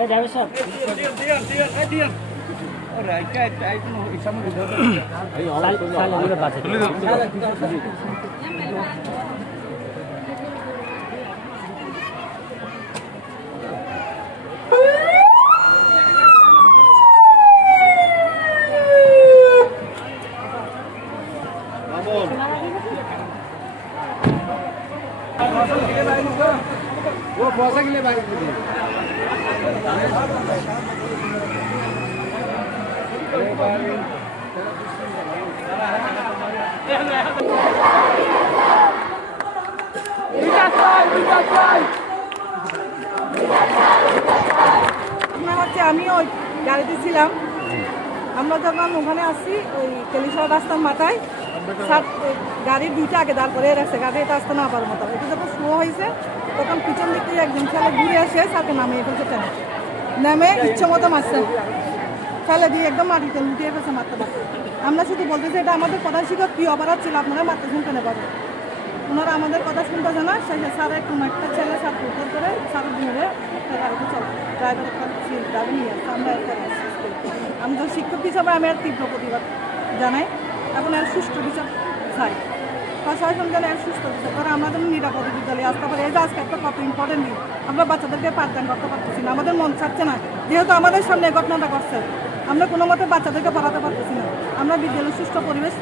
Hey, Davison. Dion, Dion, Dion. Hey, Dion. Vamos. Driver সাহেব silent বাজে ঘটনা হচ্ছে আমি ওই গাড়িতে ছিলাম। আমরা যখন ওখানে আসছি ওই কেলিশর রাস্তার মাথায়। গাড়ির দুইটা আগে দাঁড় করে রাখছে গাড়ি এটা আসতে না পারার মতো। এটা যখন স্লো হয়েছে তখন পিছন দিক থেকে একজন ছেলে ঘুরে এসে সাথে নামিয়ে ফেলছে ট্রেনে নেমে ইচ্ছে মতো মারছে। ফেলে দিয়ে একদম মাটিতে লুটিয়ে ফেলছে মারতে পারছে আমরা শুধু বলতেছি, এটা আমাদের প্রধান শিক্ষক কি অপরাধ ছিল, আপনারা মারতে শুনতে নেই পাবেন ওনারা আমাদের কথা শুনতে জানা শেষে স্যার একটু একটা ছেলে স্যার উত্তর করে স্যার ধরে চলে। নিয়ে আমরা আমি তো শিক্ষক হিসাবে আমি আর তীব্র প্রতিবাদ জানাই। এখন আর সুষ্ঠু বিচার চাই। প্রশাসন যেন সুস্থ বিচার ধরো আমরা যেন নিরাপদ বিদ্যালয়ে আসতে পারি। এই যে আজকে একটা কত ইম্পর্টেন্ট দিন আমরা বাচ্চাদেরকে পাঠদান করতে পারতেছি না। আমাদের মন ছাড়ছে না। যেহেতু আমাদের সামনে ঘটনাটা ঘটছে, আমরা কোনো মতে বাচ্চাদেরকে পড়াতে পারতেছি না। আমরা বিদ্যালয়ের সুস্থ পরিবেশ